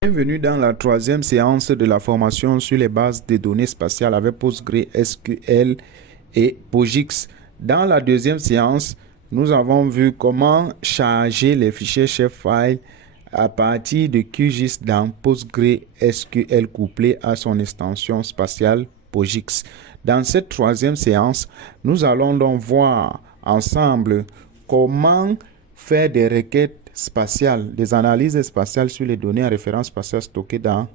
Bienvenue dans la troisième séance de la formation sur les bases de données spatiales avec PostgreSQL et POSIX. Dans la deuxième séance, nous avons vu comment charger les fichiers shapefile à partir de QGIS dans PostgreSQL couplé à son extension spatiale POSIX. Dans cette troisième séance, nous allons donc voir ensemble comment faire des requêtes spatiales, des analyses spatiales sur les données en référence spatiale stockées dans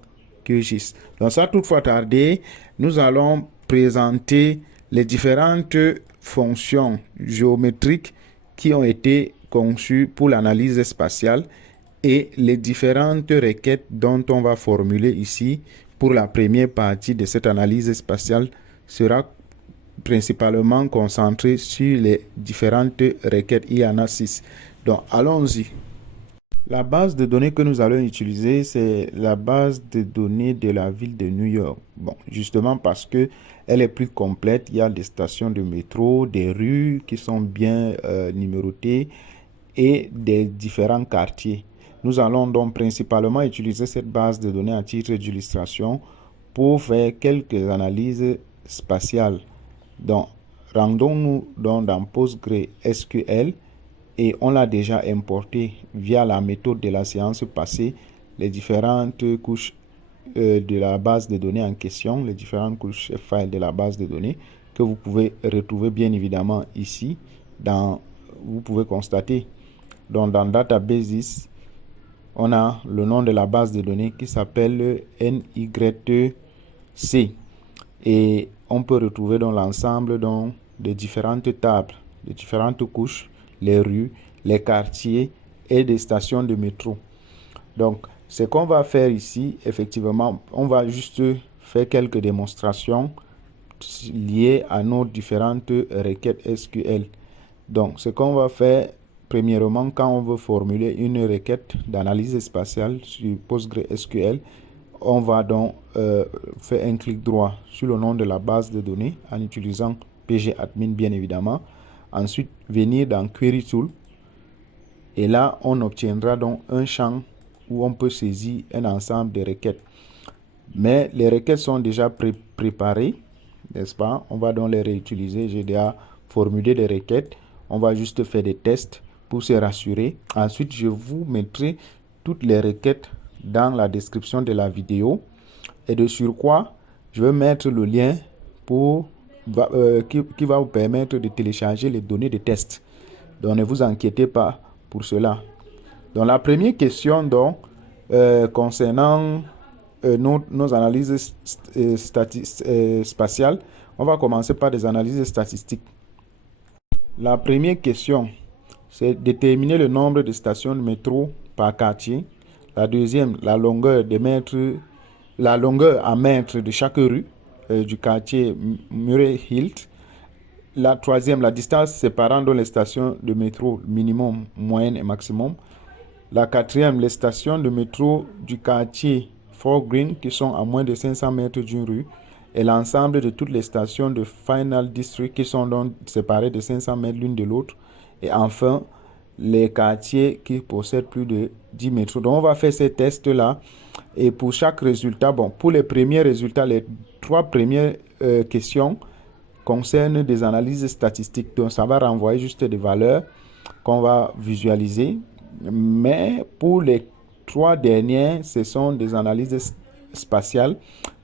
QGIS. Donc sans toutefois tarder, nous allons présenter les différentes fonctions géométriques qui ont été conçues pour l'analyse spatiale et les différentes requêtes dont on va formuler ici pour la première partie de cette analyse spatiale sera principalement concentrée sur les différentes requêtes. Il y en a 6. Donc allons-y. La base de données que nous allons utiliser, c'est la base de données de la ville de New York. Bon, justement parce que elle est plus complète. Il y a des stations de métro, des rues qui sont bien numérotées et des différents quartiers. Nous allons donc principalement utiliser cette base de données à titre d'illustration pour faire quelques analyses spatiales. Donc, rendons-nous donc dans PostgreSQL. Et on l'a déjà importé via la méthode de la séance passée, les différentes couches de la base de données en question, les différentes couches files de la base de données que vous pouvez retrouver bien évidemment ici. Vous pouvez constater, donc dans Databases, on a le nom de la base de données qui s'appelle NYC. Et on peut retrouver dans l'ensemble des différentes tables, des différentes couches, les rues, les quartiers et des stations de métro. Donc, ce qu'on va faire ici, effectivement, on va juste faire quelques démonstrations liées à nos différentes requêtes SQL. Donc, ce qu'on va faire, premièrement, quand on veut formuler une requête d'analyse spatiale sur PostgreSQL, on va donc faire un clic droit sur le nom de la base de données en utilisant pgadmin bien évidemment. Ensuite, venir dans Query Tool. Et là, on obtiendra donc un champ où on peut saisir un ensemble de requêtes. Mais les requêtes sont déjà préparées, n'est-ce pas? On va donc les réutiliser. J'ai déjà formulé des requêtes. On va juste faire des tests pour se rassurer. Ensuite, je vous mettrai toutes les requêtes dans la description de la vidéo. Et de surcroît, je vais mettre le lien qui va vous permettre de télécharger les données de test. Donc, ne vous inquiétez pas pour cela. Donc, la première question concernant nos analyses spatiales, on va commencer par des analyses statistiques. La première question, c'est déterminer le nombre de stations de métro par quartier. La deuxième, la longueur en mètres de chaque rue du quartier Murray Hill. La troisième, la distance séparant les stations de métro minimum, moyenne et maximum. La quatrième, les stations de métro du quartier Fort Greene qui sont à moins de 500 mètres d'une rue. Et l'ensemble de toutes les stations de Final District qui sont donc séparées de 500 mètres l'une de l'autre. Et enfin, les quartiers qui possèdent plus de 10 métros. Donc, on va faire ces tests-là. Et pour chaque résultat, bon, pour les premiers résultats, les 3 premières questions concernent des analyses statistiques. Donc, ça va renvoyer juste des valeurs qu'on va visualiser. Mais pour les 3 dernières, ce sont des analyses spatiales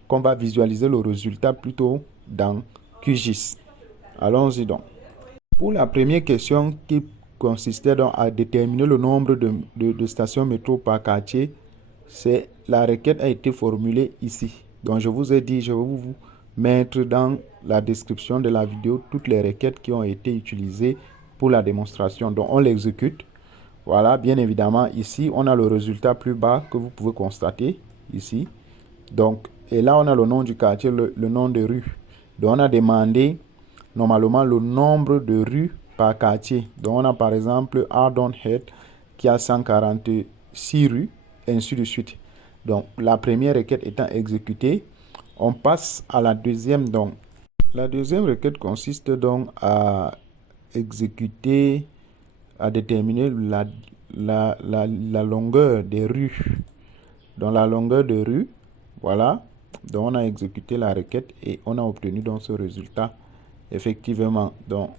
qu'on va visualiser le résultat plutôt dans QGIS. Allons-y donc. Pour la première question qui consistait donc à déterminer le nombre de stations métro par quartier, la requête a été formulée ici. Donc je vous ai dit, je vais vous mettre dans la description de la vidéo toutes les requêtes qui ont été utilisées pour la démonstration. Donc on l'exécute. Voilà, bien évidemment, ici, on a le résultat plus bas que vous pouvez constater ici. Donc, et là, on a le nom du quartier, le nom de rue. Donc, on a demandé normalement le nombre de rues par quartier. Donc, on a par exemple Ardon Head qui a 146 rues, et ainsi de suite. Donc, la première requête étant exécutée, on passe à la deuxième. Donc, la deuxième requête consiste donc à exécuter, à déterminer la longueur des rues. dans la longueur de rue. Voilà. Donc, on a exécuté la requête et on a obtenu donc ce résultat. Effectivement. Donc,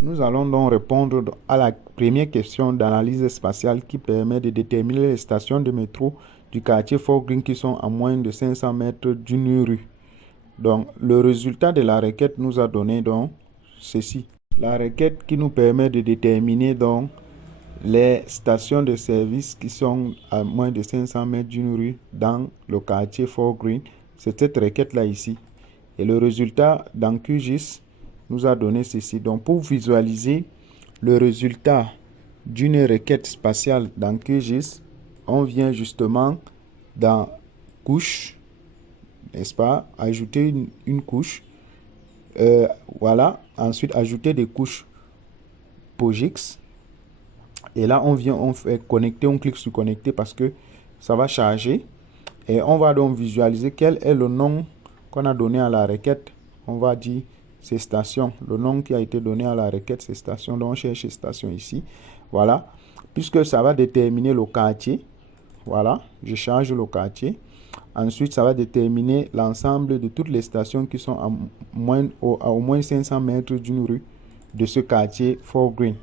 nous allons donc répondre à la première question d'analyse spatiale qui permet de déterminer les stations de métro du quartier Fort Greene qui sont à moins de 500 mètres d'une rue. Donc, le résultat de la requête nous a donné donc ceci. La requête qui nous permet de déterminer donc les stations de service qui sont à moins de 500 mètres d'une rue dans le quartier Fort Greene. C'est cette requête-là ici. Et le résultat dans QGIS nous a donné ceci. Donc, pour visualiser le résultat d'une requête spatiale dans QGIS, on vient justement dans couche, n'est-ce pas, ajouter une couche. Voilà, ensuite ajouter des couches POSIX. Et là, on fait connecter, on clique sur connecter parce que ça va charger. Et on va donc visualiser quel est le nom qu'on a donné à la requête. On va dire ces stations. Le nom qui a été donné à la requête, ces stations. Donc, on cherche ces stations ici. Voilà. Puisque ça va déterminer le quartier. Voilà. Je charge le quartier. Ensuite, ça va déterminer l'ensemble de toutes les stations qui sont à au moins 500 mètres d'une rue de ce quartier Fort Greene.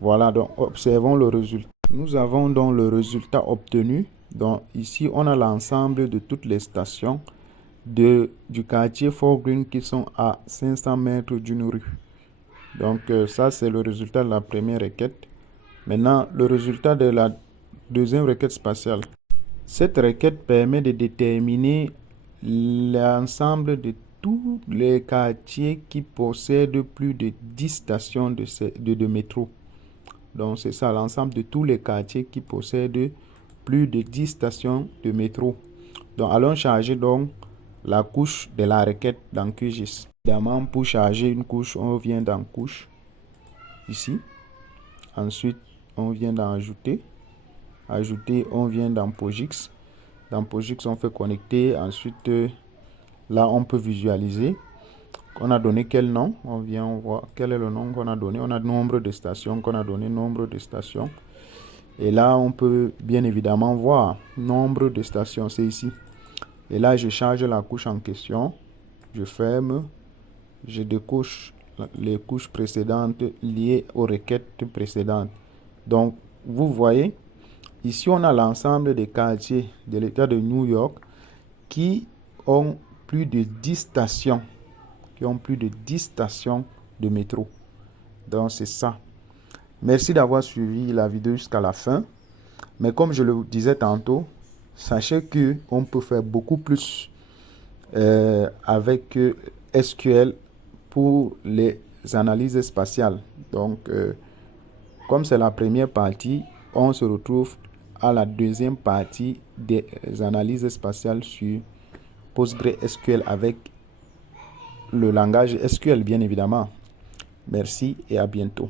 Voilà, donc observons le résultat. Nous avons donc le résultat obtenu. Donc ici, on a l'ensemble de toutes les stations du quartier Fort Greene qui sont à 500 mètres d'une rue. Donc ça, c'est le résultat de la première requête. Maintenant, le résultat de la deuxième requête spatiale. Cette requête permet de déterminer l'ensemble de tous les quartiers qui possèdent plus de 10 stations de métro. Donc, c'est ça, l'ensemble de tous les quartiers qui possèdent plus de 10 stations de métro. Donc, allons charger donc la couche de la requête dans QGIS. Évidemment, pour charger une couche, on vient dans couche, ici. Ensuite, on vient dans ajouter. Ajouter, on vient dans POSIX. Dans POSIX, on fait connecter. Ensuite, là, on peut visualiser. On a donné quel nom? On vient voir quel est le nom qu'on a donné. On a nombre de stations qu'on a donné, nombre de stations. Et là, on peut bien évidemment voir nombre de stations. C'est ici. Et là, je charge la couche en question. Je ferme. Je découche les couches précédentes liées aux requêtes précédentes. Donc, vous voyez, ici, on a l'ensemble des quartiers de l'État de New York qui ont plus de 10 stations. Qui ont plus de 10 stations de métro. Donc, c'est ça. Merci d'avoir suivi la vidéo jusqu'à la fin. Mais comme je le disais tantôt, sachez qu'on peut faire beaucoup plus avec SQL pour les analyses spatiales. Donc, comme c'est la première partie, on se retrouve à la deuxième partie des analyses spatiales sur PostgreSQL avec le langage SQL, bien évidemment. Merci et à bientôt.